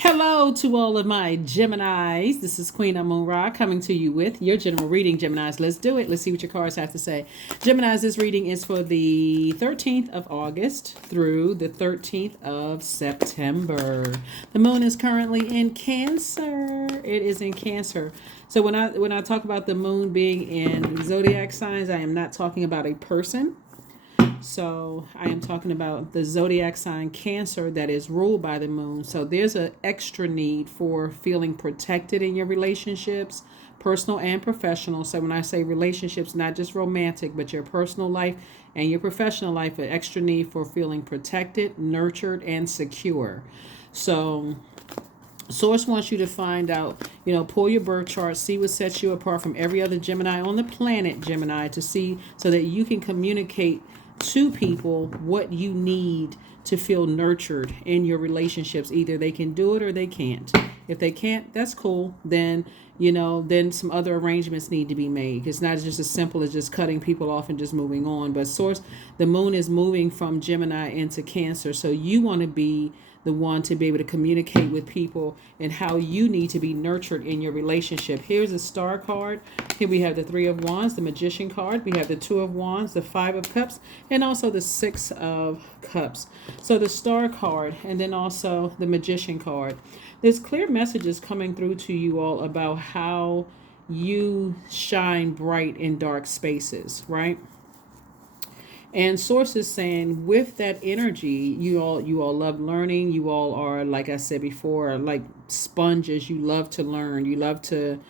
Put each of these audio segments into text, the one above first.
Hello to all of my Geminis. This is Queen Amun Ra coming to you with your general reading, Geminis. Let's do it. Let's see what your cards have to say. Geminis, this reading is for the 13th of August through the 13th of September. The moon is currently in Cancer. It is in Cancer. So when I talk about the moon being in zodiac signs, I am not talking about a person. So I am talking about the zodiac sign Cancer that is ruled by the moon. So there's an extra need for feeling protected in your relationships, personal and professional. So when I say relationships, not just romantic, but your personal life and your professional life, an extra need for feeling protected, nurtured, and secure. So Source wants you to find out, pull your birth chart, see what sets you apart from every other Gemini on the planet, Gemini, to see so that you can communicate to people what you need to feel nurtured in your relationships. Either they can do it or they can't. If they can't, that's cool. Then some other arrangements need to be made. It's not just as simple as just cutting people off and just moving on. But the moon is moving from Gemini into Cancer. So you want to be the one to be able to communicate with people and how you need to be nurtured in your relationship. Here's a star card. Here we have the Three of Wands, the Magician card. We have the Two of Wands, the Five of Cups, and also the Six of Cups. So the star card and then also the Magician card. There's clear messages coming through to you all about how you shine bright in dark spaces, right? And sources saying with that energy, you all love learning. You all are, like I said before, like sponges. You love to learn. You love to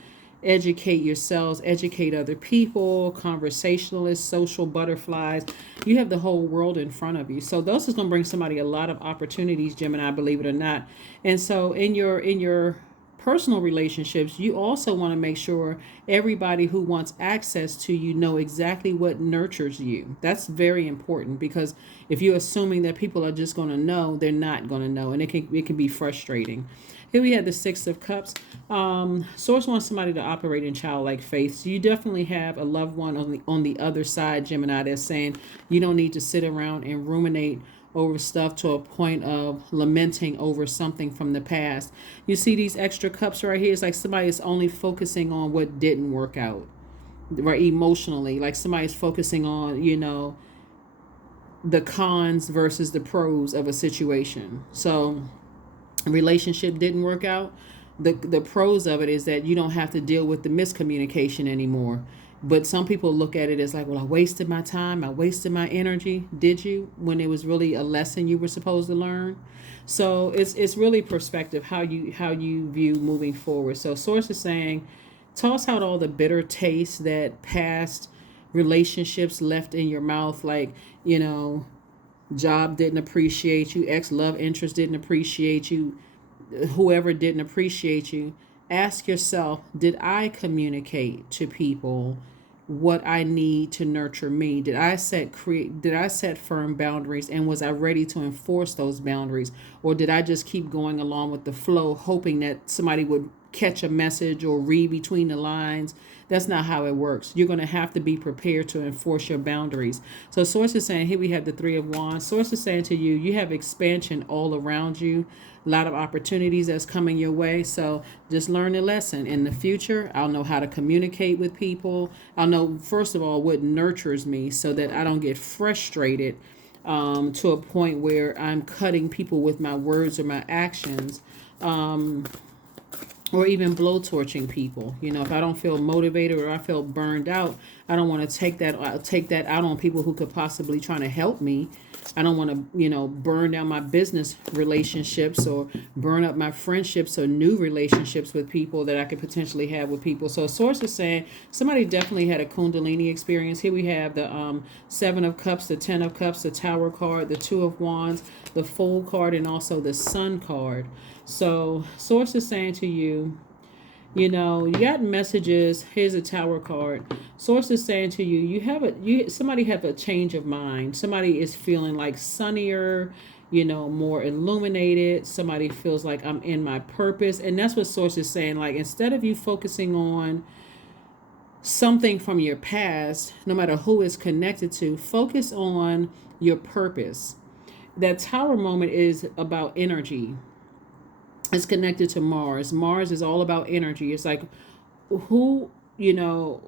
educate yourselves, educate other people, conversationalists, social butterflies. You have the whole world in front of you. So those is going to bring somebody a lot of opportunities, Gemini, believe it or not. And so in your personal relationships, you also want to make sure everybody who wants access to you know exactly what nurtures you. That's very important, because if you're assuming that people are just going to know, they're not going to know, and it can be frustrating. Here we have the Six of Cups. Source wants somebody to operate in childlike faith. So you definitely have a loved one on the other side, Gemini, that's saying you don't need to sit around and ruminate over stuff to a point of lamenting over something from the past. You see these extra cups right here? It's like somebody's only focusing on what didn't work out, right? Emotionally, like somebody's focusing on, the cons versus the pros of a situation. So relationship didn't work out. The pros of it is that you don't have to deal with the miscommunication anymore. But some people look at it as like, well, I wasted my time, I wasted my energy. Did you? When it was really a lesson you were supposed to learn. So it's really perspective how you view moving forward. So source is saying, toss out all the bitter taste that past relationships left in your mouth, like, job didn't appreciate you, ex love interest didn't appreciate you, whoever didn't appreciate you. Ask yourself, did I communicate to people what I need to nurture me? Did I set firm boundaries, and was I ready to enforce those boundaries? Or did I just keep going along with the flow, hoping that somebody would catch a message or read between the lines? That's not how it works. You're going to have to be prepared to enforce your boundaries. So source is saying, here we have the Three of Wands. Source is saying to you, you have expansion all around you, a lot of opportunities that's coming your way. So just learn a lesson. In the future, I'll know how to communicate with people. I'll know, first of all, what nurtures me so that I don't get frustrated to a point where I'm cutting people with my words or my actions. Or even blowtorching people. If I don't feel motivated or I feel burned out, I don't want to take that out on people who could possibly try to help me. I don't want to, burn down my business relationships or burn up my friendships or new relationships with people that I could potentially have with people. So source is saying somebody definitely had a Kundalini experience. Here we have the Seven of Cups, the Ten of Cups, the Tower card, the Two of Wands, the Fool card, and also the Sun card. So source is saying to you, you got messages. Here's a Tower card. Source is saying to you, somebody have a change of mind. Somebody is feeling like sunnier, more illuminated. Somebody feels like I'm in my purpose. And that's what source is saying. Like, instead of you focusing on something from your past, no matter who it's connected to, focus on your purpose. That Tower moment is about energy. It's connected to Mars. Mars is all about energy. It's like, who, you know,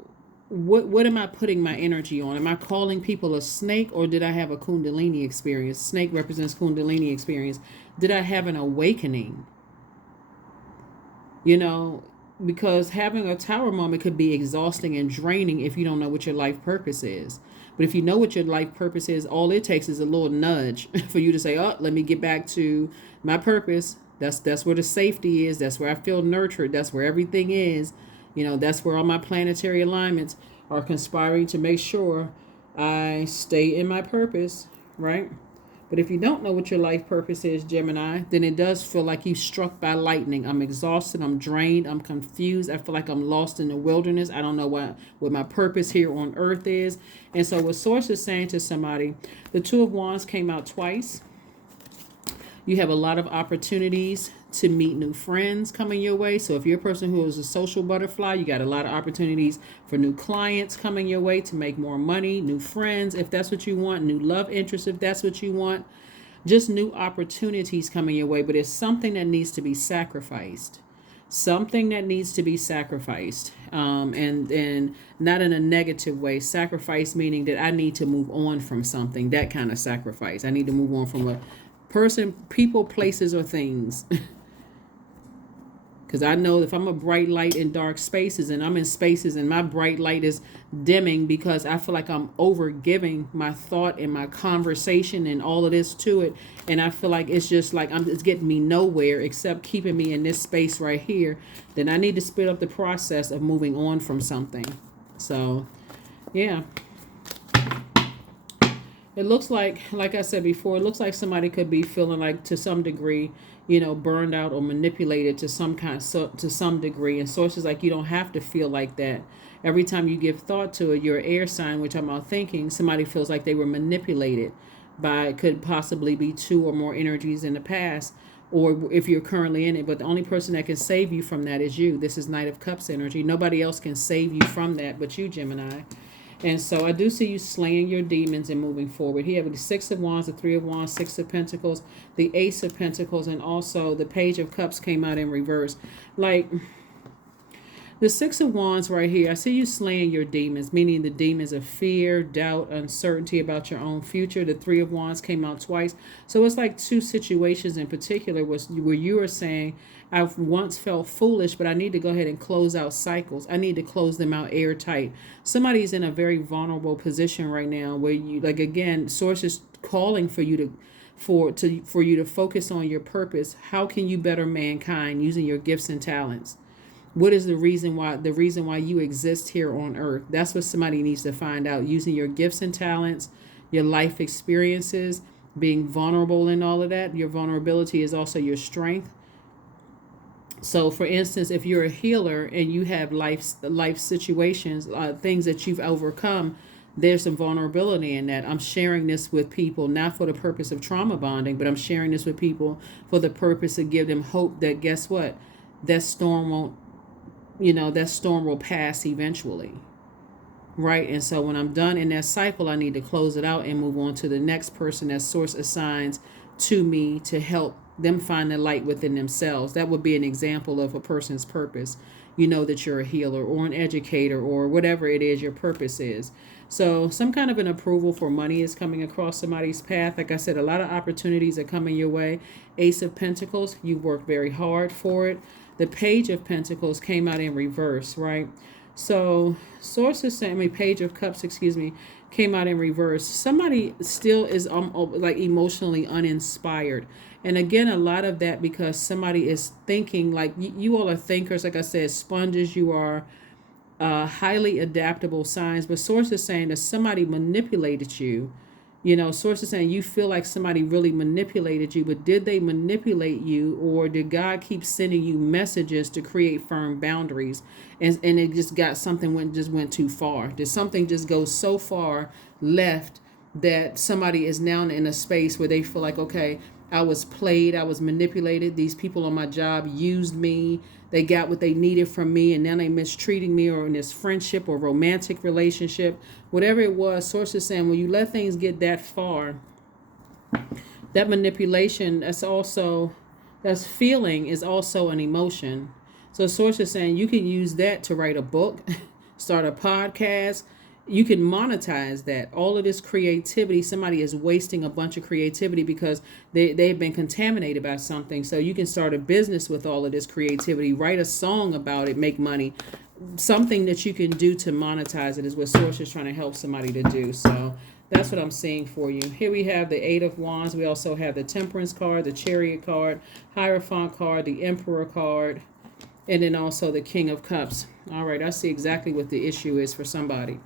what am I putting my energy on? Am I calling people a snake, or did I have a Kundalini experience? Snake represents Kundalini experience. Did I have an awakening? You know, because having a tower moment could be exhausting and draining if you don't know what your life purpose is. But if you know what your life purpose is, all it takes is a little nudge for you to say, "Oh, let me get back to my purpose." That's where the safety is. That's where I feel nurtured. That's where everything is. You know, that's where all my planetary alignments are conspiring to make sure I stay in my purpose, right? But if you don't know what your life purpose is, Gemini, then it does feel like you struck by lightning. I'm exhausted. I'm drained. I'm confused. I feel like I'm lost in the wilderness. I don't know what my purpose here on earth is. And so what Source is saying to somebody, the Two of Wands came out twice. You have a lot of opportunities to meet new friends coming your way. So if you're a person who is a social butterfly, you got a lot of opportunities for new clients coming your way to make more money, new friends if that's what you want, new love interests if that's what you want, just new opportunities coming your way. But it's something that needs to be sacrificed. Something that needs to be sacrificed, and not in a negative way. Sacrifice meaning that I need to move on from something. That kind of sacrifice. I need to move on from a person, people, places, or things. Because I know if I'm a bright light in dark spaces, and I'm in spaces and my bright light is dimming because I feel like I'm over giving my thought and my conversation and all of this to it. And I feel like it's just like it's getting me nowhere except keeping me in this space right here. Then I need to speed up the process of moving on from something. So, yeah. It looks like I said before, it looks like somebody could be feeling like to some degree, burned out or manipulated to some degree. And sources like you don't have to feel like that. Every time you give thought to it, your air sign, which I'm out thinking, somebody feels like they were manipulated by, could possibly be two or more energies in the past, or if you're currently in it. But the only person that can save you from that is you. This is Knight of Cups energy. Nobody else can save you from that but you, Gemini. And so I do see you slaying your demons and moving forward. Here we have the Six of Wands, the Three of Wands, Six of Pentacles, the Ace of Pentacles, and also the Page of Cups came out in reverse. Like the Six of Wands right here, I see you slaying your demons, meaning the demons of fear, doubt, uncertainty about your own future. The Three of Wands came out twice. So it's like two situations in particular where you are saying, I've once felt foolish, but I need to go ahead and close out cycles. I need to close them out airtight. Somebody's in a very vulnerable position right now where you, like, again, source is calling for you for you to focus on your purpose. How can you better mankind using your gifts and talents? What is the reason why you exist here on earth? That's what somebody needs to find out, using your gifts and talents, your life experiences, being vulnerable and all of that. Your vulnerability is also your strength. So, for instance, if you're a healer and you have life situations, things that you've overcome, there's some vulnerability in that. I'm sharing this with people, not for the purpose of trauma bonding, but I'm sharing this with people for the purpose to give them hope that, guess what? That storm will pass eventually. Right? And so when I'm done in that cycle, I need to close it out and move on to the next person that source assigns to me to help them find the light within themselves. That would be an example of a person's purpose. You know that you're a healer or an educator or whatever it is your purpose is. So some kind of an approval for money is coming across somebody's path. Like I said, a lot of opportunities are coming your way. Ace of Pentacles, you work very hard for it. The Page of Pentacles came out in reverse, right? So sources saying, Page of Cups, came out in reverse. Somebody still is like emotionally uninspired. And again, a lot of that because somebody is thinking, like you all are thinkers, like I said, sponges. You are highly adaptable signs. But source is saying that somebody manipulated you. Source is saying you feel like somebody really manipulated you, but did they manipulate you, or did God keep sending you messages to create firm boundaries, and it just got something went too far? Did something just go so far left that somebody is now in a space where they feel like, okay, I was played, I was manipulated, these people on my job used me, they got what they needed from me, and now they mistreating me, or in this friendship or romantic relationship, whatever it was. Sources saying when you let things get that far, that manipulation, that's also That's feeling is also an emotion. So source is saying you can use that to write a book, start a podcast. You can monetize that. All of this creativity, somebody is wasting a bunch of creativity because they've been contaminated by something. So you can start a business with all of this creativity, write a song about it, make money. Something that you can do to monetize it is what source is trying to help somebody to do. So that's what I'm seeing for you. Here we have the Eight of Wands. We also have the Temperance card, the Chariot card, Hierophant card, the Emperor card, and then also the King of Cups. All right, I see exactly what the issue is for somebody.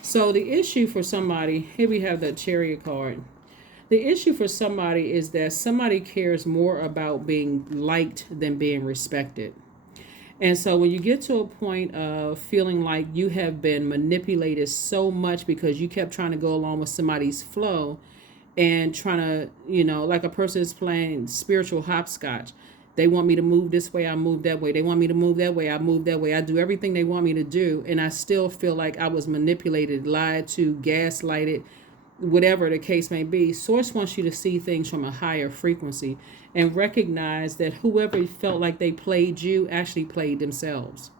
So the issue for somebody, here we have the Chariot card. The issue for somebody is that somebody cares more about being liked than being respected. And so when you get to a point of feeling like you have been manipulated so much because you kept trying to go along with somebody's flow and trying to, like a person is playing spiritual hopscotch. They want me to move this way, I move that way. They want me to move that way, I move that way. I do everything they want me to do, and I still feel like I was manipulated, lied to, gaslighted, whatever the case may be. Source wants you to see things from a higher frequency and recognize that whoever felt like they played you actually played themselves.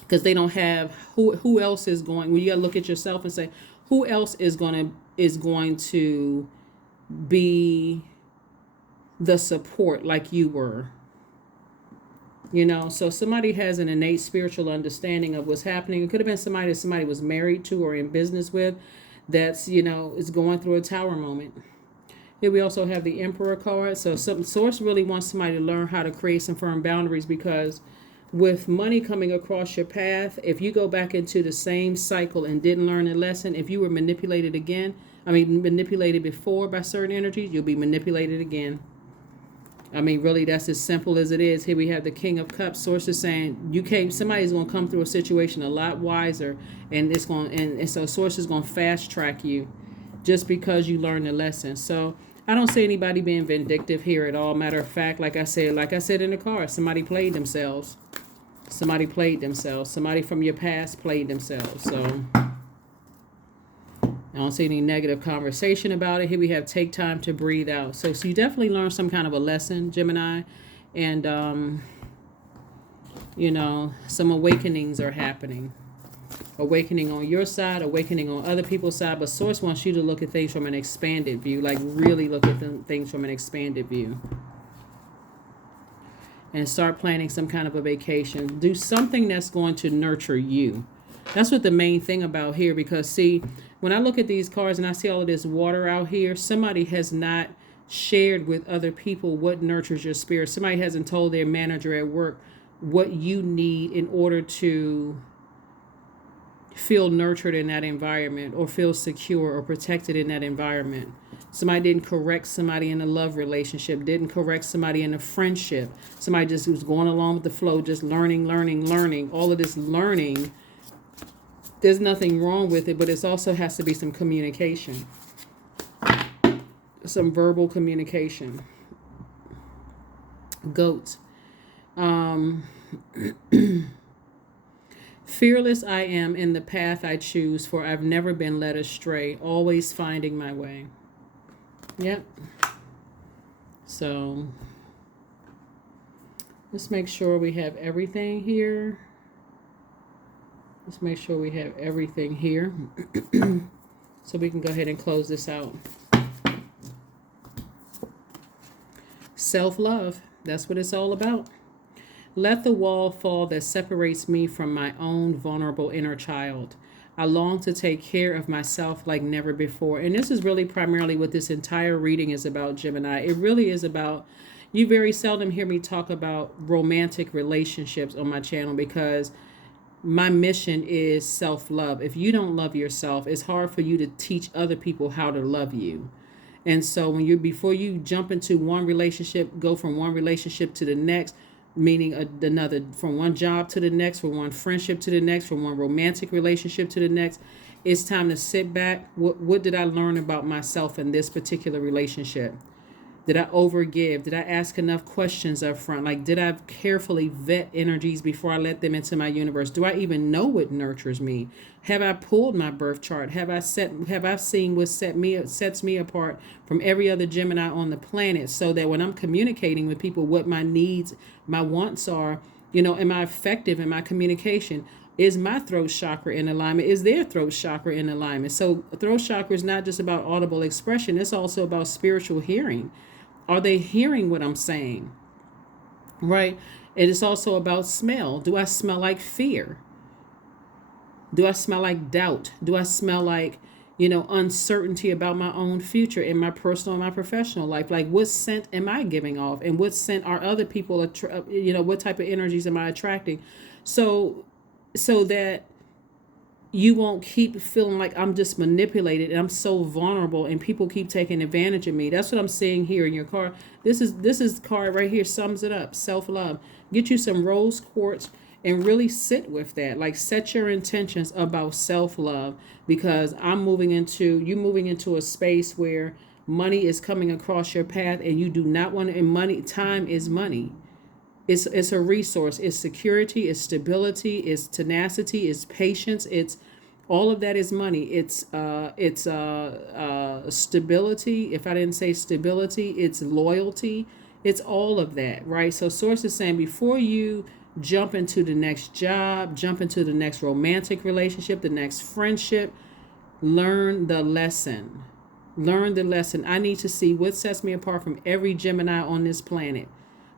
Because they don't have who else is going. When you gotta look at yourself and say, who else is going to be the support like you were. So somebody has an innate spiritual understanding of what's happening. It could have been somebody that somebody was married to or in business with that's, is going through a tower moment. Here we also have the Emperor card. So some source really wants somebody to learn how to create some firm boundaries, because with money coming across your path, if you go back into the same cycle and didn't learn a lesson, if you were manipulated before by certain energies, you'll be manipulated again. Really, that's as simple as it is. Here we have the King of Cups. Source is saying somebody's going to come through a situation a lot wiser, and so Source is going to fast track you just because you learned a lesson. So I don't see anybody being vindictive here at all. Matter of fact, like I said in the car, somebody played themselves. Somebody from your past played themselves. So I don't see any negative conversation about it. Here we have take time to breathe out. So you definitely learned some kind of a lesson, Gemini. And, some awakenings are happening. Awakening on your side, awakening on other people's side. But Source wants you to look at things from an expanded view. Like really look at things from an expanded view. And start planning some kind of a vacation. Do something that's going to nurture you. That's what the main thing about here. Because see, when I look at these cards and I see all of this water out here, somebody has not shared with other people what nurtures your spirit. Somebody hasn't told their manager at work what you need in order to feel nurtured in that environment, or feel secure or protected in that environment. Somebody didn't correct somebody in a love relationship, didn't correct somebody in a friendship. Somebody just was going along with the flow, just learning. All of this learning, there's nothing wrong with it, but it also has to be some communication, some verbal communication. Goat. Fearless I am in the path I choose, for I've never been led astray, always finding my way. Yep. So let's make sure we have everything here. So we can go ahead and close this out. Self-love. That's what it's all about. Let the wall fall that separates me from my own vulnerable inner child. I long to take care of myself like never before. And this is really primarily what this entire reading is about, Gemini. It really is about, you very seldom hear me talk about romantic relationships on my channel, because my mission is self-love. If you don't love yourself, it's hard for you to teach other people how to love you. And so before you jump into one relationship, go from one relationship to the next, meaning another, from one job to the next, from one friendship to the next, from one romantic relationship to the next, it's time to sit back. What did I learn about myself in this particular relationship? Did I overgive? Did I ask enough questions up front? Like, did I carefully vet energies before I let them into my universe? Do I even know what nurtures me? Have I pulled my birth chart? Have I seen what sets me apart from every other Gemini on the planet, so that when I'm communicating with people, what my needs, my wants are, am I effective in my communication? Is my throat chakra in alignment? Is their throat chakra in alignment? So throat chakra is not just about audible expression, it's also about spiritual hearing. Are they hearing what I'm saying? Right? It is also about smell. Do I smell like fear? Do I smell like doubt? Do I smell like, uncertainty about my own future in my personal and my professional life? Like, what scent am I giving off? And what scent are other people, what type of energies am I attracting? So that you won't keep feeling like I'm just manipulated and I'm so vulnerable and people keep taking advantage of me. That's what I'm seeing here in your card. This is card right here sums it up. Self-love. Get you some rose quartz and really sit with that. Like, set your intentions about self-love, because you moving into a space where money is coming across your path and you do not want to, and money, time is money. It's a resource. It's security. It's stability. It's tenacity. It's patience. It's all of that is money. It's stability. If I didn't say stability, it's loyalty. It's all of that, right? So Source is saying, before you jump into the next job, jump into the next romantic relationship, the next friendship, learn the lesson. Learn the lesson. I need to see what sets me apart from every Gemini on this planet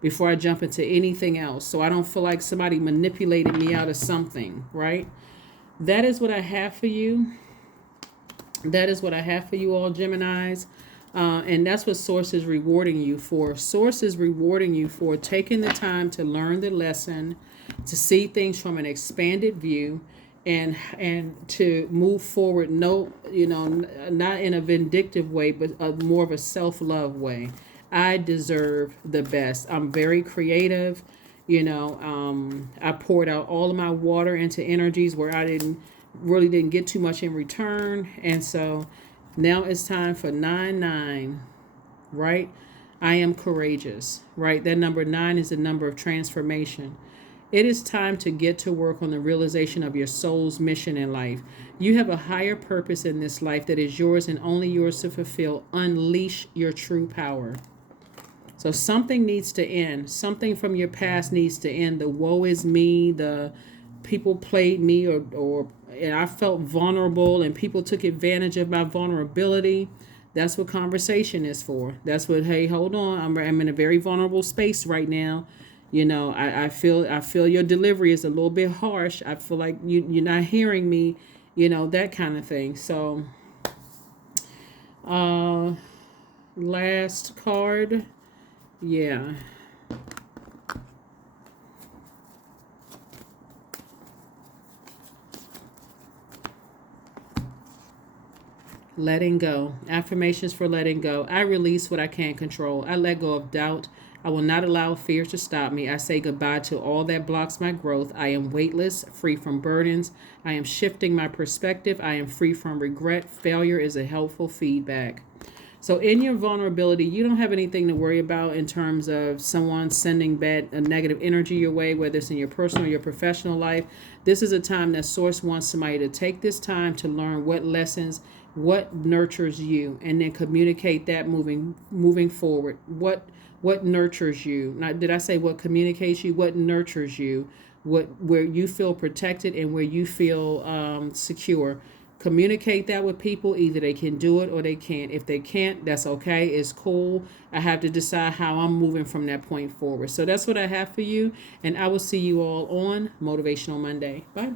before I jump into anything else, so I don't feel like somebody manipulated me out of something, right? That is what I have for you. That is what I have for you all, Geminis. And that's what Source is rewarding you for. Source is rewarding you for taking the time to learn the lesson, to see things from an expanded view, and to move forward, not in a vindictive way, but more of a self-love way. I deserve the best. I'm very creative. I poured out all of my water into energies where I didn't get too much in return. And so now it's time for 9-9, right? I am courageous, right? That number 9 is the number of transformation. It is time to get to work on the realization of your soul's mission in life. You have a higher purpose in this life that is yours and only yours to fulfill. Unleash your true power. So something needs to end. Something from your past needs to end. The woe is me, the people played me, and I felt vulnerable and people took advantage of my vulnerability. That's what conversation is for. That's what, hey, hold on. I'm in a very vulnerable space right now. I feel your delivery is a little bit harsh. I feel like you're not hearing me, that kind of thing. So last card. Yeah. Letting go. Affirmations for letting go. I release what I can't control. I let go of doubt. I will not allow fear to stop me. I say goodbye to all that blocks my growth. I am weightless, free from burdens. I am shifting my perspective. I am free from regret. Failure is a helpful feedback. So in your vulnerability, you don't have anything to worry about in terms of someone sending a negative energy your way, whether it's in your personal or your professional life. This is a time that Source wants somebody to take this time to learn what lessons, what nurtures you, and then communicate that moving forward. What nurtures you? Now, did I say what communicates you? What nurtures you? Where you feel protected and where you feel secure. Communicate that with people. Either they can do it or they can't. If they can't, that's okay. It's cool. I have to decide how I'm moving from that point forward. So that's what I have for you. And I will see you all on Motivational Monday. Bye.